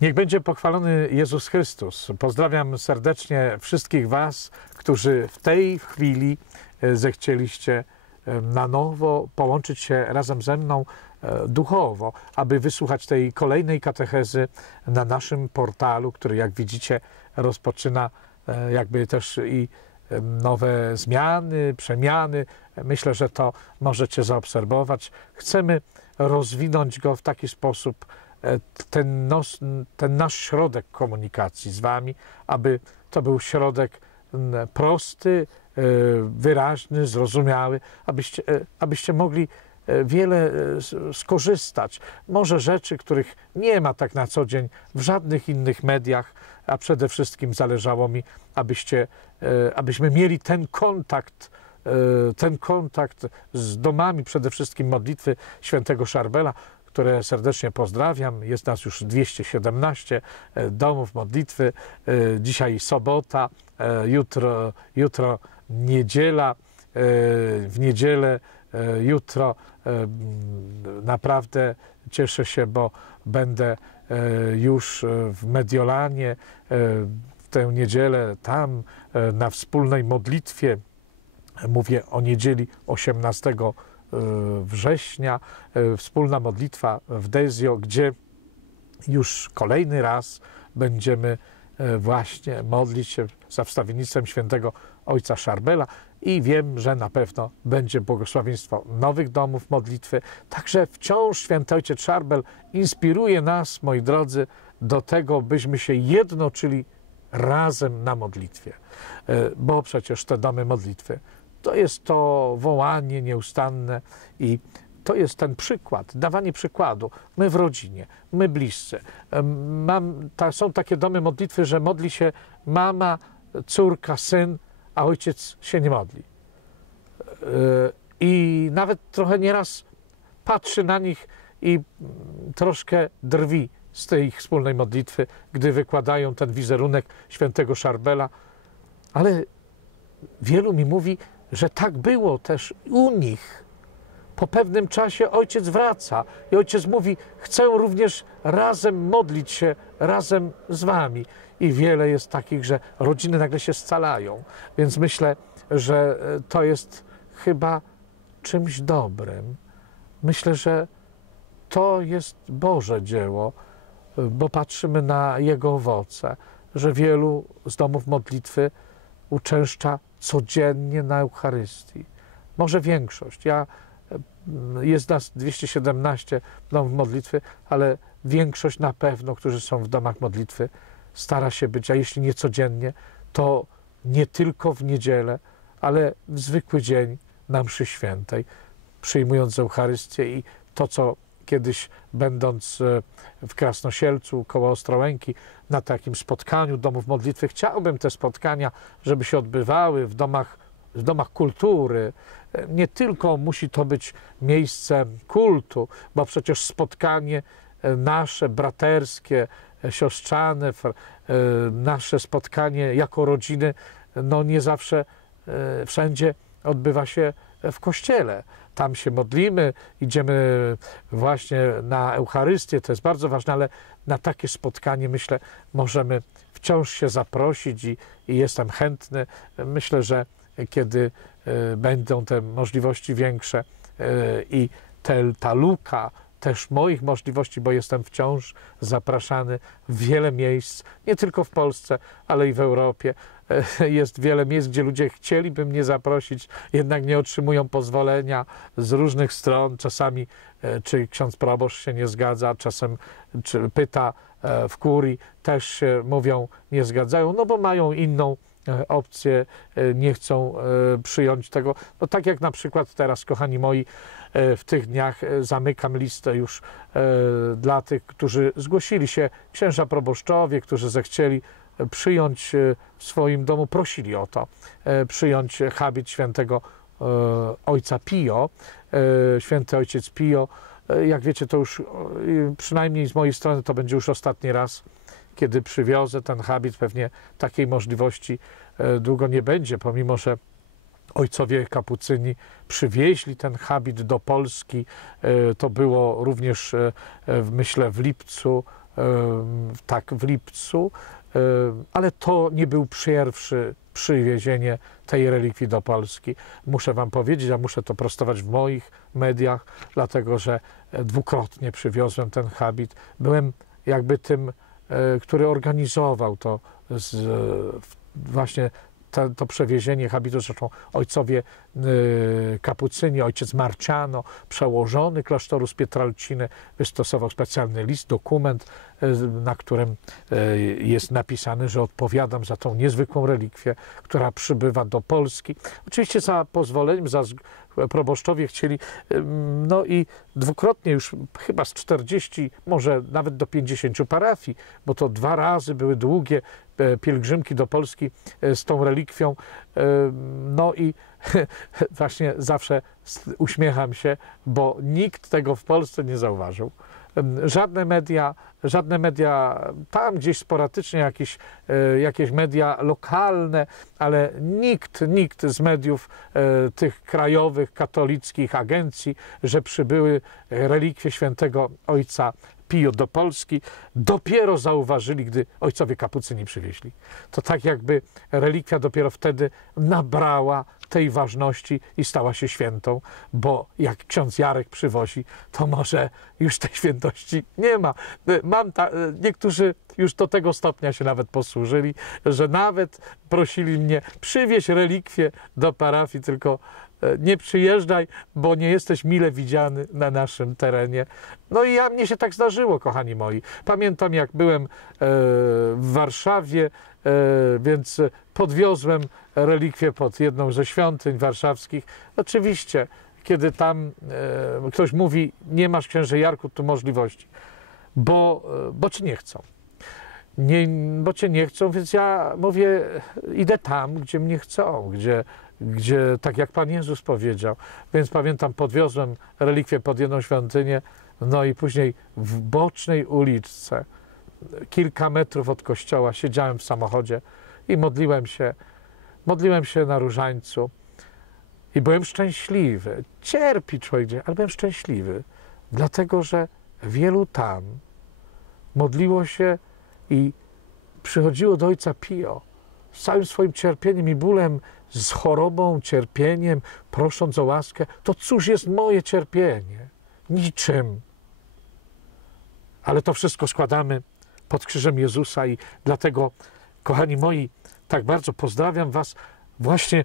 Niech będzie pochwalony Jezus Chrystus. Pozdrawiam serdecznie wszystkich Was, którzy w tej chwili e, zechcieliście e, na nowo połączyć się razem ze mną e, duchowo, aby wysłuchać tej kolejnej katechezy na naszym portalu, który jak widzicie rozpoczyna jakby też i nowe zmiany, przemiany. Myślę, że to możecie zaobserwować. Chcemy rozwinąć go w taki sposób, ten, nos, ten nasz środek komunikacji z Wami, aby to był środek prosty, e, wyraźny, zrozumiały, abyście, e, abyście mogli wiele skorzystać. Może rzeczy, których nie ma tak na co dzień w żadnych innych mediach, a przede wszystkim zależało mi, abyście, abyśmy mieli ten kontakt, ten kontakt z domami przede wszystkim modlitwy świętego Szarbela, które serdecznie pozdrawiam. Jest nas już 217 e, domów modlitwy. E, dzisiaj sobota, e, jutro, jutro niedziela. W niedzielę, jutro naprawdę cieszę się, bo będę już w Mediolanie w tę niedzielę tam na wspólnej modlitwie. Mówię o niedzieli 18 E, września, e, wspólna modlitwa w Dezio, gdzie już kolejny raz będziemy e, właśnie modlić się za wstawiennictwem świętego ojca Szarbela i wiem, że na pewno będzie błogosławieństwo nowych domów modlitwy. Także wciąż święty ojciec Szarbel inspiruje nas, moi drodzy, do tego, byśmy się jednoczyli razem na modlitwie, bo przecież te domy modlitwy to jest to wołanie nieustanne i to jest ten przykład, dawanie przykładu. My w rodzinie, my bliscy. Mam, ta, są takie domy modlitwy, że modli się mama, córka, syn, a ojciec się nie modli. E, I nawet trochę nieraz patrzy na nich i troszkę drwi z tej ich wspólnej modlitwy, gdy wykładają ten wizerunek świętego Szarbela. Ale wielu mi mówi, że tak było też u nich. Po pewnym czasie ojciec wraca i ojciec mówi: Chcę również razem modlić się, razem z wami. I wiele jest takich, że rodziny nagle się scalają. Więc myślę, że e, to jest chyba czymś dobrym. Myślę, że to jest Boże dzieło, bo patrzymy na jego owoce, że wielu z domów modlitwy uczęszcza codziennie na Eucharystii. Może większość. Ja, mm, jest nas 217 domów modlitwy, ale większość na pewno, którzy są w domach modlitwy, stara się być, a jeśli nie codziennie, to nie tylko w niedzielę, ale w zwykły dzień na mszy świętej, przyjmując Eucharystię i to, co kiedyś będąc e, w Krasnosielcu koło Ostrołęki na takim spotkaniu domów modlitwy, chciałbym te spotkania, żeby się odbywały w domach, w domach kultury. E, nie tylko musi to być miejsce kultu, bo przecież spotkanie e, nasze braterskie, siostrzane, nasze spotkanie jako rodziny, no nie zawsze wszędzie odbywa się w kościele tam się modlimy, idziemy właśnie na Eucharystię, to jest bardzo ważne, ale na takie spotkanie myślę, możemy wciąż się zaprosić i, i jestem chętny. Myślę, że kiedy y, będą te możliwości większe y, i te, ta luka też moich możliwości, bo jestem wciąż zapraszany w wiele miejsc, nie tylko w Polsce, ale i w Europie. Jest wiele miejsc, gdzie ludzie chcieliby mnie zaprosić, jednak nie otrzymują pozwolenia z różnych stron. Czasami, e, czy ksiądz proboszcz się nie zgadza, czasem czy pyta e, w kurii, też się mówią, nie zgadzają, no bo mają inną e, opcję, nie chcą przyjąć tego. No tak jak na przykład teraz, kochani moi, w tych dniach zamykam listę już dla tych, którzy zgłosili się, księża proboszczowie, którzy zechcieli przyjąć e, w swoim domu, prosili o to, e, przyjąć habit świętego e, ojca Pio, święty ojciec Pio. Jak wiecie, to już przynajmniej z mojej strony to będzie już ostatni raz, kiedy przywiozę ten habit. Pewnie takiej możliwości długo nie będzie, pomimo że ojcowie kapucyni przywieźli ten habit do Polski. To było również, myślę, w lipcu tak w lipcu, ale to nie był pierwszy przywiezienie tej relikwii do Polski. Muszę Wam powiedzieć, a muszę to prostować w moich mediach, dlatego że dwukrotnie przywiozłem ten habit. Byłem jakby tym, który organizował to z, właśnie to, to przewiezienie habitu, zresztą ojcowie y, kapucyni, ojciec Marciano, przełożony klasztoru z Pietralciny, wystosował specjalny list, dokument, na którym jest napisane, że odpowiadam za tą niezwykłą relikwię, która przybywa do Polski. Oczywiście za pozwoleniem, za proboszczowie chcieli, no i dwukrotnie już chyba z 40, może nawet do 50 parafii, bo to dwa razy były długie e, pielgrzymki do Polski e, z tą relikwią. No i właśnie zawsze uśmiecham się, bo nikt tego w Polsce nie zauważył żadne media, żadne media, tam gdzieś sporadycznie jakieś, e, jakieś media lokalne, ale nikt, nikt z mediów e, tych krajowych, katolickich agencji, że przybyły relikwie świętego ojca Pio do Polski, dopiero zauważyli, gdy ojcowie kapucyni przywieźli. To tak jakby relikwia dopiero wtedy nabrała tej ważności i stała się świętą, bo jak ksiądz Jarek przywozi, to może już tej świętości nie ma. Mam ta, niektórzy już do tego stopnia się nawet posłużyli, że nawet prosili mnie, przywieź relikwie do parafii, tylko nie przyjeżdżaj, bo nie jesteś mile widziany na naszym terenie. No i ja, mnie się tak zdarzyło, kochani moi. Pamiętam, jak byłem e, w Warszawie, e, więc podwiozłem relikwie pod jedną ze świątyń warszawskich. Oczywiście, kiedy tam e, ktoś mówi, nie masz księże Jarku tu możliwości, bo, e, bo ci nie chcą. Nie, bo cię nie chcą, więc ja mówię, idę tam, gdzie mnie chcą, gdzie, gdzie tak jak Pan Jezus powiedział. Więc pamiętam, podwiozłem relikwię pod jedną świątynię, no i później w bocznej uliczce, kilka metrów od kościoła, siedziałem w samochodzie i modliłem się modliłem się na różańcu i byłem szczęśliwy. Cierpi człowiek, ale byłem szczęśliwy, dlatego że wielu tam modliło się i przychodziło do Ojca Pio z całym swoim cierpieniem i bólem, z chorobą, cierpieniem, prosząc o łaskę. To cóż jest moje cierpienie? Niczym. Ale to wszystko składamy pod krzyżem Jezusa i dlatego, kochani moi, tak bardzo pozdrawiam Was właśnie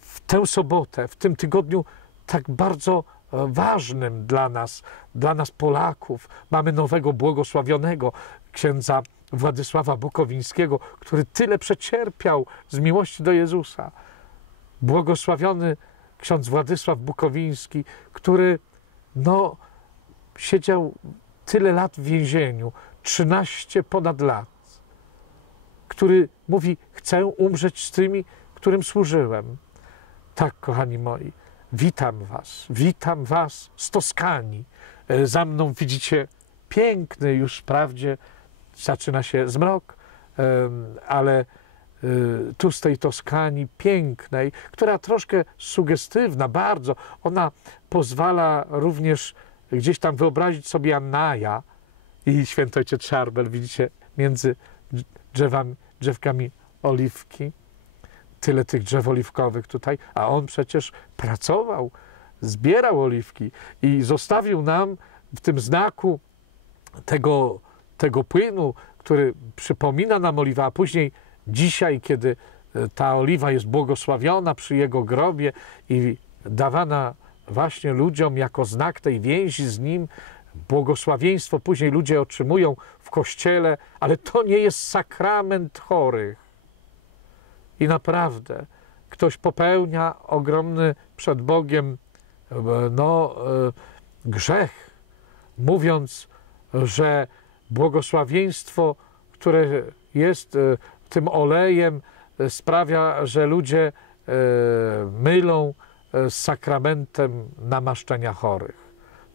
w tę sobotę, w tym tygodniu tak bardzo e, ważnym dla nas, dla nas Polaków. Mamy nowego błogosławionego księdza Władysława Bukowińskiego, który tyle przecierpiał z miłości do Jezusa. Błogosławiony ksiądz Władysław Bukowiński, który no, siedział tyle lat w więzieniu, 13 ponad lat który mówi: Chcę umrzeć z tymi, którym służyłem. Tak, kochani moi, witam Was, witam Was z Toskanii. E, za mną widzicie piękny już wprawdzie, zaczyna się zmrok, ale e, tu z tej Toskanii pięknej, która troszkę sugestywna, bardzo, ona pozwala również gdzieś tam wyobrazić sobie Annaja i świętojcie Czarbel, widzicie, między drzewami, drzewkami oliwki. Tyle tych drzew oliwkowych tutaj, a on przecież pracował, zbierał oliwki i zostawił nam w tym znaku tego, tego płynu, który przypomina nam oliwę, a później dzisiaj, kiedy e, ta oliwa jest błogosławiona przy jego grobie i dawana właśnie ludziom jako znak tej więzi z nim, błogosławieństwo później ludzie otrzymują w kościele, ale to nie jest sakrament chorych. I naprawdę ktoś popełnia ogromny przed Bogiem no, e, grzech, mówiąc, że błogosławieństwo, które jest e, tym olejem, e, sprawia, że ludzie mylą z sakramentem namaszczenia chorych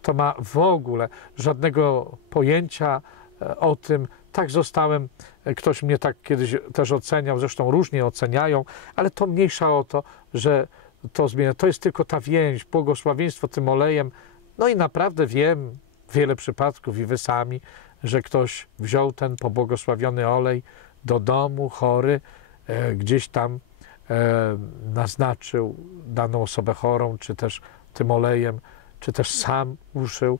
to ma w ogóle żadnego pojęcia e, o tym. Tak zostałem, e, ktoś mnie tak kiedyś też oceniał, zresztą różnie oceniają, ale to mniejsza o to, że to zmienia. To jest tylko ta więź, błogosławieństwo tym olejem. No i naprawdę wiem, wiele przypadków i wy sami, że ktoś wziął ten pobłogosławiony olej do domu, chory, e, gdzieś tam e, naznaczył daną osobę chorą, czy też tym olejem, czy też sam użył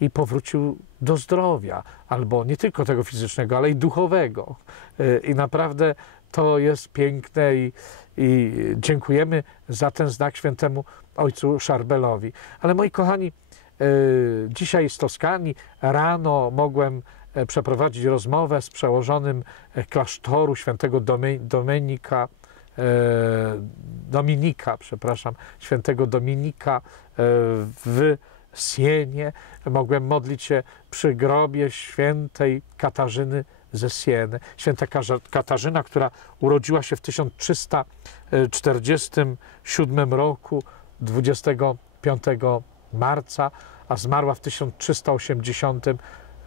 i powrócił do zdrowia, albo nie tylko tego fizycznego, ale i duchowego. E, I naprawdę to jest piękne i, i dziękujemy za ten znak świętemu ojcu Szarbelowi. Ale moi kochani, dzisiaj z Toskanii rano mogłem e, przeprowadzić rozmowę z przełożonym klasztoru świętego Domenika, Dominika, przepraszam, świętego Dominika w Sienie. Mogłem modlić się przy grobie świętej Katarzyny ze Sieny. Święta Katarzyna, która urodziła się w 1347 roku, 25 marca, a zmarła w 1380.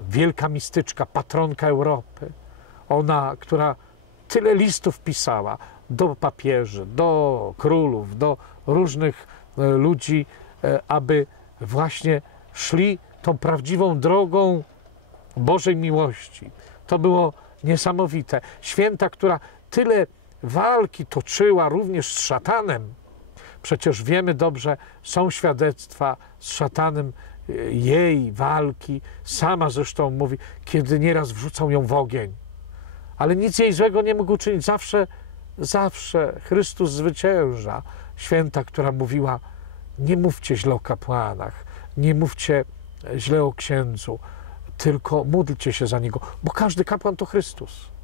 Wielka mistyczka, patronka Europy. Ona, która tyle listów pisała do papieży, do królów, do różnych e, ludzi, e, aby właśnie szli tą prawdziwą drogą Bożej miłości. To było niesamowite. Święta, która tyle walki toczyła również z szatanem. Przecież wiemy dobrze, są świadectwa z szatanem e, jej walki. Sama zresztą mówi, kiedy nieraz wrzucał ją w ogień. Ale nic jej złego nie mógł uczynić. Zawsze, zawsze Chrystus zwycięża. Święta, która mówiła, nie mówcie źle o kapłanach, nie mówcie źle o księdzu, tylko módlcie się za niego, bo każdy kapłan to Chrystus.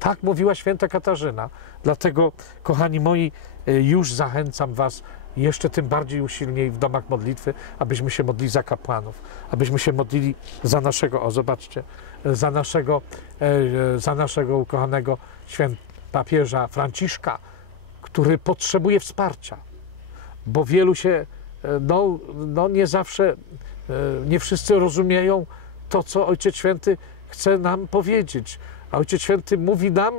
Tak mówiła święta Katarzyna. Dlatego, kochani moi, już zachęcam Was jeszcze tym bardziej usilniej w domach modlitwy, abyśmy się modlili za kapłanów, abyśmy się modlili za naszego, o zobaczcie, za naszego, e, za naszego ukochanego święt papieża Franciszka, który potrzebuje wsparcia bo wielu się, e, no, no nie zawsze, e, nie wszyscy rozumieją to, co Ojciec Święty chce nam powiedzieć. A Ojciec Święty mówi nam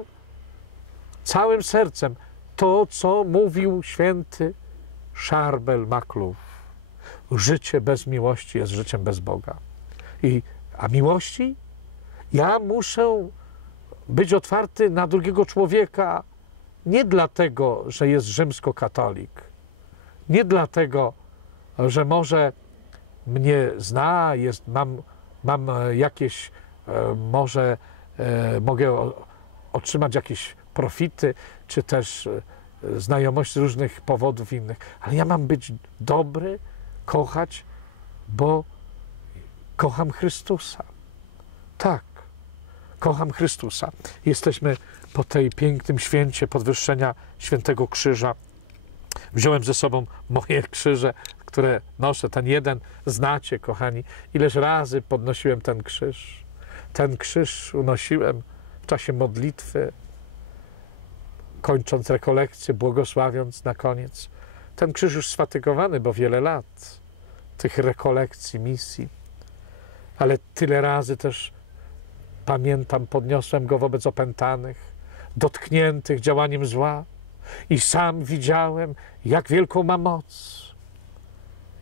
całym sercem to, co mówił święty Szarbel Maklów. Życie bez miłości jest życiem bez Boga. I, a miłości? Ja muszę być otwarty na drugiego człowieka nie dlatego, że jest rzymskokatolik, nie dlatego, że może mnie zna, jest, mam, mam jakieś, e, może mogę otrzymać jakieś profity, czy też e, znajomość z różnych powodów innych, ale ja mam być dobry, kochać, bo kocham Chrystusa. Tak, kocham Chrystusa. Jesteśmy po tej pięknym święcie podwyższenia świętego krzyża Wziąłem ze sobą moje krzyże, które noszę. Ten jeden znacie, kochani. Ileż razy podnosiłem ten krzyż. Ten krzyż unosiłem w czasie modlitwy, kończąc rekolekcję, błogosławiąc na koniec. Ten krzyż już sfatygowany, bo wiele lat tych rekolekcji, misji. Ale tyle razy też pamiętam, podniosłem go wobec opętanych, dotkniętych działaniem zła i sam widziałem, jak wielką ma moc,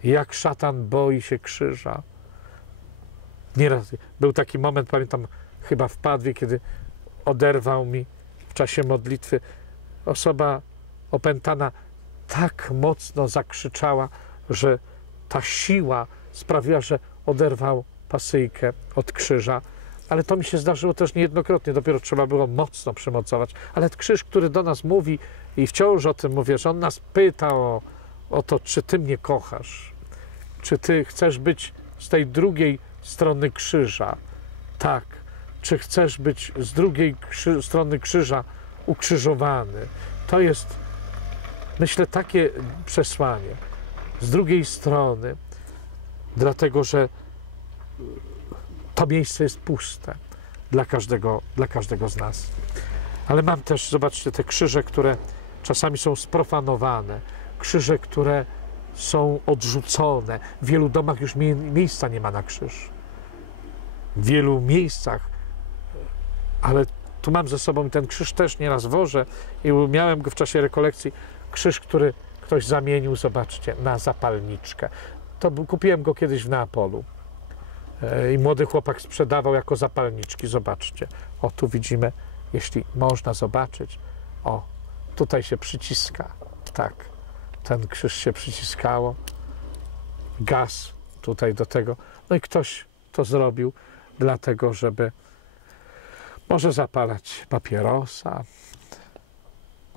jak szatan boi się krzyża. Nieraz był taki moment, pamiętam, chyba w Padwie, kiedy oderwał mi w czasie modlitwy osoba opętana tak mocno zakrzyczała, że ta siła sprawiła, że oderwał pasyjkę od krzyża. Ale to mi się zdarzyło też niejednokrotnie, dopiero trzeba było mocno przymocować. Ale krzyż, który do nas mówi i wciąż o tym mówię, że on nas pyta o, o to, czy ty mnie kochasz, czy ty chcesz być z tej drugiej strony krzyża. Tak. Czy chcesz być z drugiej krzy strony krzyża ukrzyżowany? To jest, myślę, takie przesłanie. Z drugiej strony, dlatego że to miejsce jest puste dla każdego, dla każdego z nas. Ale mam też, zobaczcie, te krzyże, które czasami są sprofanowane, krzyże, które są odrzucone. W wielu domach już miejsca nie ma na krzyż. W wielu miejscach, ale tu mam ze sobą ten krzyż też nieraz wożę i miałem go w czasie rekolekcji. Krzyż, który ktoś zamienił, zobaczcie, na zapalniczkę. To kupiłem go kiedyś w Neapolu e, i młody chłopak sprzedawał jako zapalniczki. Zobaczcie, o tu widzimy, jeśli można zobaczyć, o tutaj się przyciska, tak, ten krzyż się przyciskało, gaz tutaj do tego, no i ktoś to zrobił dlatego, żeby może zapalać papierosa,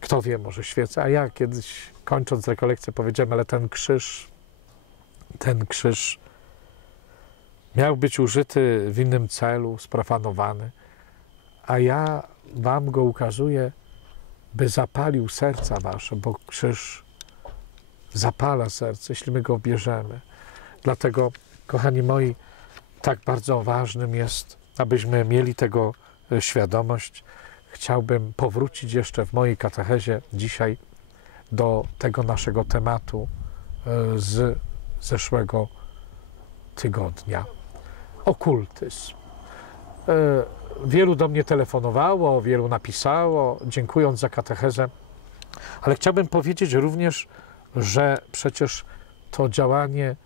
kto wie, może świecę, a ja kiedyś kończąc rekolekcję powiedziałem, ale ten krzyż, ten krzyż miał być użyty w innym celu, sprofanowany, a ja wam go ukazuję, by zapalił serca wasze, bo krzyż zapala serce, jeśli my go bierzemy. Dlatego, kochani moi, tak bardzo ważnym jest, abyśmy mieli tego e, świadomość. Chciałbym powrócić jeszcze w mojej katechezie dzisiaj do tego naszego tematu e, z zeszłego tygodnia. Okultyzm. E, wielu do mnie telefonowało, wielu napisało, dziękując za katechezę, ale chciałbym powiedzieć również, że przecież to działanie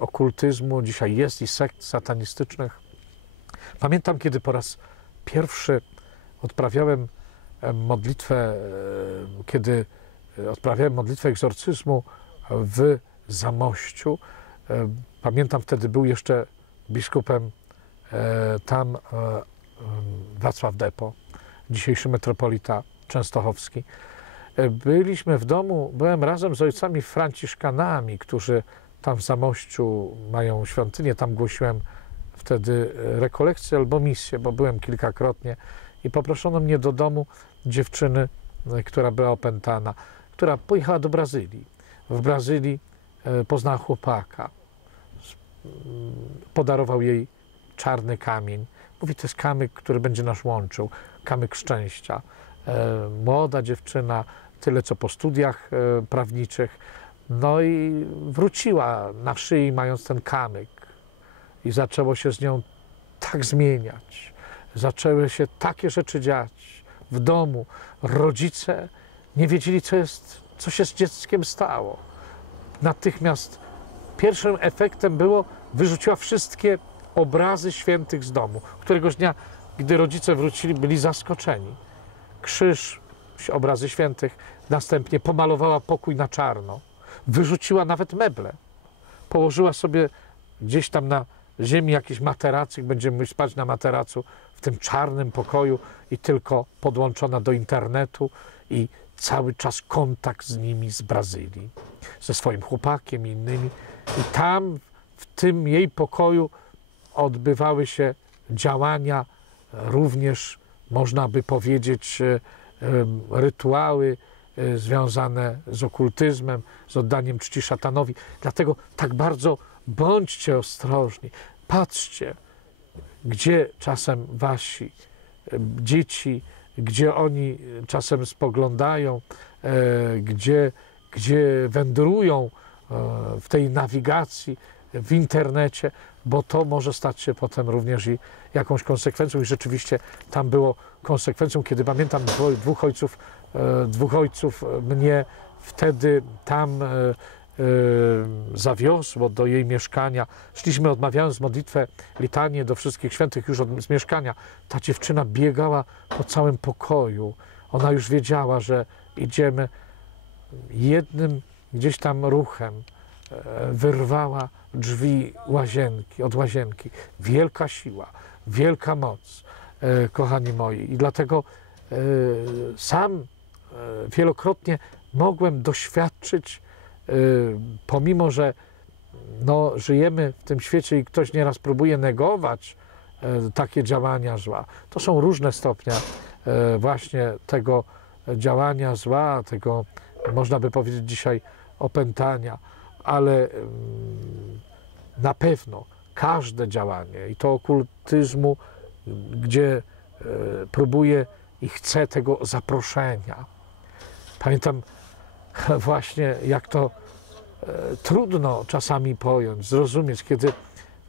okultyzmu dzisiaj jest i sekt satanistycznych. Pamiętam, kiedy po raz pierwszy odprawiałem modlitwę, kiedy odprawiałem modlitwę egzorcyzmu w Zamościu. E, pamiętam, wtedy był jeszcze biskupem e, tam e, Wacław Depo, dzisiejszy metropolita częstochowski. Byliśmy w domu, byłem razem z ojcami franciszkanami, którzy tam w Zamościu mają świątynię, tam głosiłem wtedy rekolekcję albo misję, bo byłem kilkakrotnie i poproszono mnie do domu dziewczyny, która była opętana która pojechała do Brazylii. W Brazylii e, poznała chłopaka. Mm, podarował jej czarny kamień. Mówi, to jest kamyk, który będzie nas łączył, kamyk szczęścia. E, młoda dziewczyna, tyle co po studiach e, prawniczych. No i wróciła na szyi, mając ten kamyk. I zaczęło się z nią tak zmieniać. Zaczęły się takie rzeczy dziać w domu. Rodzice nie wiedzieli, co, jest, co się z dzieckiem stało. Natychmiast pierwszym efektem było, wyrzuciła wszystkie obrazy świętych z domu. Któregoś dnia, gdy rodzice wrócili, byli zaskoczeni. Krzyż, obrazy świętych, następnie pomalowała pokój na czarno. Wyrzuciła nawet meble. Położyła sobie gdzieś tam na ziemi jakiś materacyk, będziemy spać na materacu w tym czarnym pokoju i tylko podłączona do internetu i cały czas kontakt z nimi z Brazylii, ze swoim chłopakiem i innymi. I tam, w tym jej pokoju, odbywały się działania, również można by powiedzieć, e, rytuały e, związane z okultyzmem, z oddaniem czci szatanowi. Dlatego tak bardzo bądźcie ostrożni. Patrzcie, gdzie czasem wasi e, dzieci, gdzie oni czasem spoglądają, e, gdzie, gdzie wędrują w tej nawigacji, w internecie, bo to może stać się potem również i jakąś konsekwencją. I rzeczywiście tam było konsekwencją, kiedy pamiętam dwóch ojców, dwóch ojców mnie wtedy tam zawiozło do jej mieszkania. Szliśmy, odmawiając modlitwę, litanie do wszystkich świętych już od, z mieszkania. Ta dziewczyna biegała po całym pokoju. Ona już wiedziała, że idziemy jednym gdzieś tam ruchem. E, wyrwała drzwi łazienki, od łazienki. Wielka siła, wielka moc, e, kochani moi. I dlatego e, sam wielokrotnie mogłem doświadczyć Y, pomimo że no, żyjemy w tym świecie i ktoś nieraz próbuje negować y, takie działania zła, to są różne stopnie y, właśnie tego działania zła, tego można by powiedzieć dzisiaj opętania, ale na pewno każde działanie i to okultyzmu, gdzie próbuje i chce tego zaproszenia. Pamiętam właśnie jak to e, trudno czasami pojąć, zrozumieć, kiedy,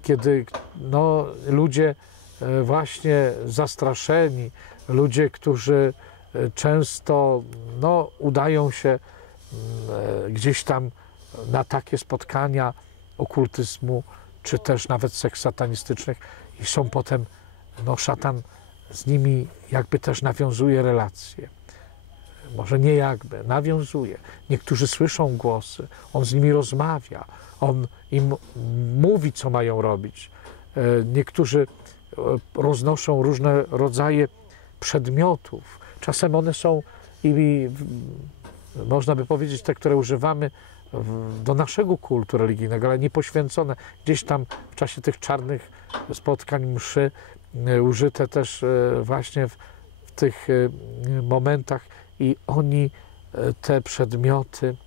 kiedy no, ludzie e, właśnie zastraszeni, ludzie, którzy e, często no, udają się mm, gdzieś tam na takie spotkania okultyzmu, czy też nawet sekt satanistycznych i są potem, no szatan z nimi jakby też nawiązuje relacje. Może nie jakby, nawiązuje. Niektórzy słyszą głosy, on z nimi rozmawia, on im mówi, co mają robić. E, niektórzy e, roznoszą różne rodzaje przedmiotów. Czasem one są i można by powiedzieć te, które używamy do naszego kultu religijnego, ale nie poświęcone. Gdzieś tam w czasie tych czarnych spotkań mszy e, użyte też właśnie w, w tych momentach i oni te przedmioty,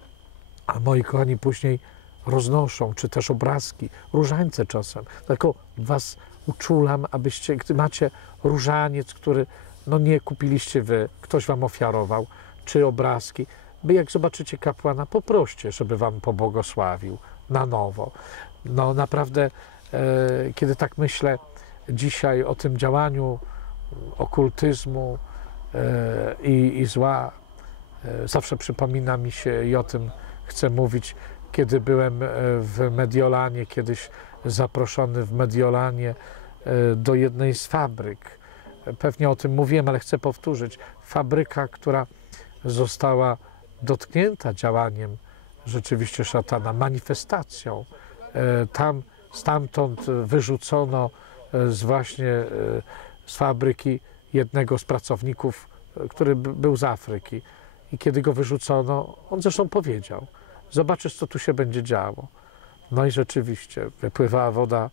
a moi kochani później roznoszą, czy też obrazki, różańce czasem. Tylko was uczulam, abyście, gdy macie różaniec, który no nie kupiliście wy, ktoś wam ofiarował, czy obrazki, by jak zobaczycie kapłana, poproście, żeby wam pobłogosławił na nowo. No naprawdę, e, kiedy tak myślę dzisiaj o tym działaniu okultyzmu e, i, i zła, e, zawsze przypomina mi się i o tym chcę mówić, kiedy byłem e, w Mediolanie, kiedyś zaproszony w Mediolanie e, do jednej z fabryk. Pewnie o tym mówiłem, ale chcę powtórzyć. Fabryka, która została dotknięta działaniem rzeczywiście szatana, manifestacją. E, tam, stamtąd wyrzucono z właśnie z fabryki jednego z pracowników, który był z Afryki. I kiedy go wyrzucono, on zresztą powiedział – zobaczysz, co tu się będzie działo. No i rzeczywiście wypływała woda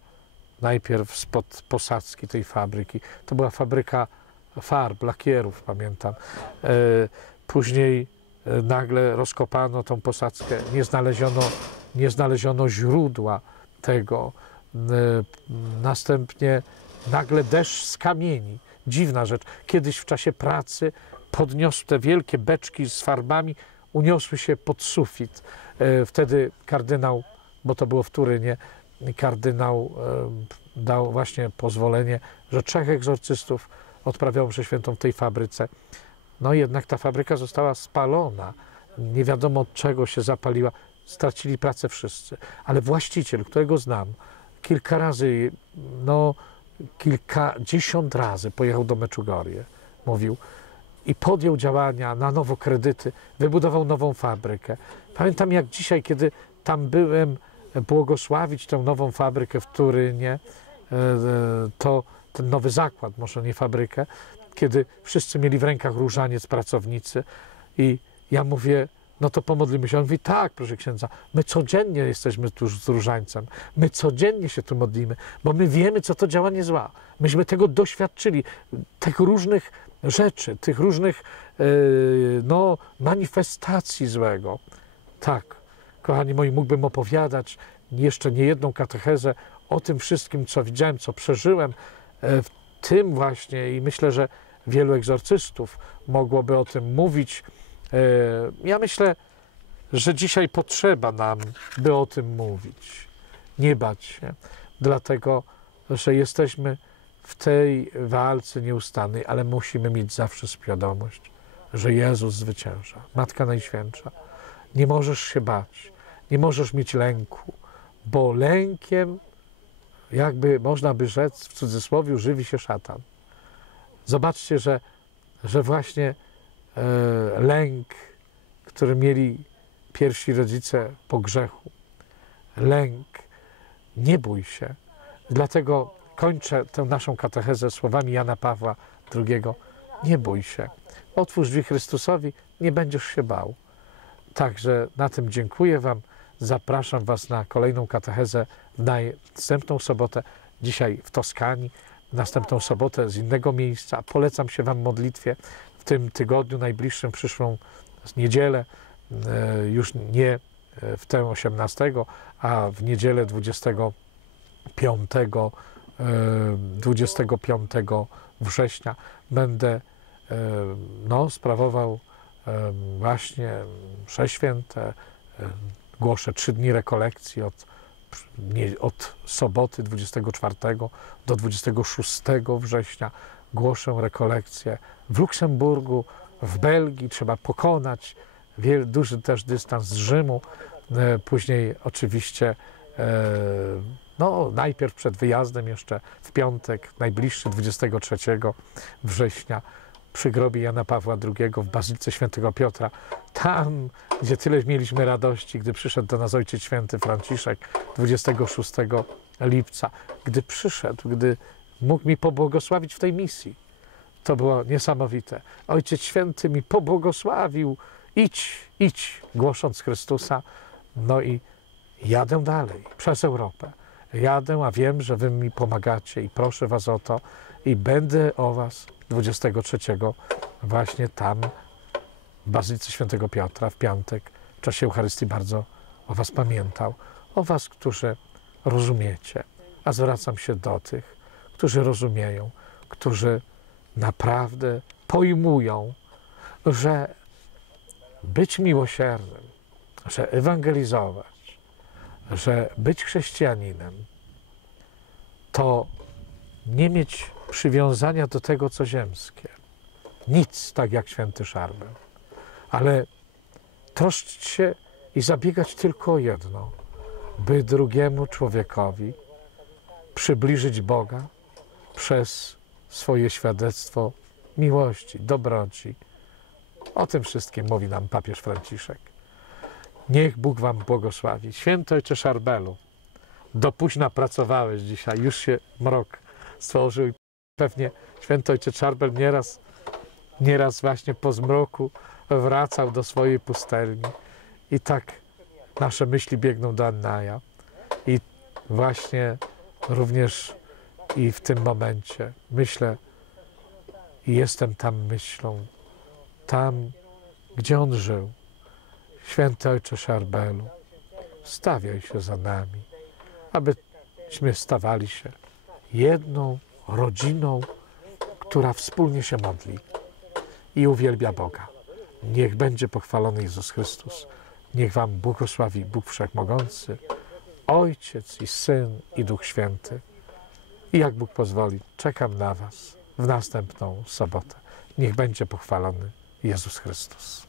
najpierw spod posadzki tej fabryki. To była fabryka farb, lakierów, pamiętam. E, później e, nagle rozkopano tą posadzkę, nie znaleziono, nie znaleziono źródła tego. E, następnie nagle deszcz z kamieni. Dziwna rzecz. Kiedyś w czasie pracy podniosł te wielkie beczki z farbami, uniosły się pod sufit. E, wtedy kardynał, bo to było w Turynie, kardynał e, dał właśnie pozwolenie, że trzech egzorcystów odprawiało mszę świętą w tej fabryce. No jednak ta fabryka została spalona. Nie wiadomo od czego się zapaliła. Stracili pracę wszyscy. Ale właściciel, którego znam, kilka razy, no kilkadziesiąt razy pojechał do Meczugorie. Mówił, i podjął działania na nowo kredyty, wybudował nową fabrykę. Pamiętam jak dzisiaj, kiedy tam byłem błogosławić tę nową fabrykę w Turynie, e, e, to ten nowy zakład, może nie fabrykę, kiedy wszyscy mieli w rękach różaniec pracownicy i ja mówię, no to pomodlimy się. On mówi, tak, proszę księdza, my codziennie jesteśmy tu z różańcem, my codziennie się tu modlimy, bo my wiemy, co to działanie zła. Myśmy tego doświadczyli, tych różnych rzeczy, tych różnych e, no, manifestacji złego. Tak, kochani moi, mógłbym opowiadać jeszcze nie jedną katechezę o tym wszystkim, co widziałem, co przeżyłem, e, w tym właśnie i myślę, że wielu egzorcystów mogłoby o tym mówić. E, ja myślę, że dzisiaj potrzeba nam, by o tym mówić, nie bać się, dlatego że jesteśmy w tej walce nieustannej, ale musimy mieć zawsze świadomość, że Jezus zwycięża, Matka Najświętsza. Nie możesz się bać, nie możesz mieć lęku, bo lękiem, jakby można by rzec w cudzysłowie, żywi się szatan. Zobaczcie, że, że właśnie lęk, który mieli pierwsi rodzice po grzechu, lęk, nie bój się. Dlatego kończę tę naszą katechezę słowami Jana Pawła II. Nie bój się. Otwórz drzwi Chrystusowi, nie będziesz się bał. Także na tym dziękuję Wam. Zapraszam Was na kolejną katechezę w następną sobotę, dzisiaj w Toskanii, następną sobotę z innego miejsca. Polecam się Wam modlitwie tym tygodniu, najbliższym, przyszłą niedzielę, e, już nie e, w tę 18, a w niedzielę 25 25 września będę e, no, sprawował e, właśnie msze święte, e, głoszę trzy dni rekolekcji od, od soboty 24 do 26 września. Głoszę rekolekcję w Luksemburgu, w Belgii. Trzeba pokonać duży też dystans z Rzymu. Później oczywiście No, najpierw przed wyjazdem jeszcze w piątek, najbliższy 23 września przy grobie Jana Pawła II w Bazylice Świętego Piotra. Tam, gdzie tyle mieliśmy radości, gdy przyszedł do nas Ojciec Święty Franciszek 26 lipca. Gdy przyszedł, gdy mógł mi pobłogosławić w tej misji. To było niesamowite. Ojciec Święty mi pobłogosławił. Idź, idź, głosząc Chrystusa. No i jadę dalej, przez Europę. Jadę, a wiem, że wy mi pomagacie i proszę was o to i będę o was 23 właśnie tam w Bazylice Świętego Piotra w piątek w czasie Eucharystii bardzo o was pamiętał. O was, którzy rozumiecie. A zwracam się do tych, którzy rozumieją, którzy naprawdę pojmują, że być miłosiernym, że ewangelizować, że być chrześcijaninem, to nie mieć przywiązania do tego, co ziemskie. Nic, tak jak święty Szarbel. Ale troszczyć się i zabiegać tylko o jedno, by drugiemu człowiekowi przybliżyć Boga przez swoje świadectwo miłości, dobroci. O tym wszystkim mówi nam papież Franciszek. Niech Bóg wam błogosławi. Święty Ojcze Szarbelu, do późna pracowałeś dzisiaj, już się mrok stworzył. Pewnie święty Ojcze Szarbel nieraz, nieraz właśnie po zmroku wracał do swojej pustelni. I tak nasze myśli biegną do Annaja. I właśnie również i w tym momencie myślę i jestem tam myślą, tam, gdzie on żył. Święty Ojcze Szarbelu, stawiaj się za nami, abyśmy stawali się jedną rodziną, która wspólnie się modli i uwielbia Boga. Niech będzie pochwalony Jezus Chrystus. Niech Wam błogosławi Bóg Wszechmogący, Ojciec i Syn i Duch Święty. I jak Bóg pozwoli, czekam na Was w następną sobotę. Niech będzie pochwalony Jezus Chrystus.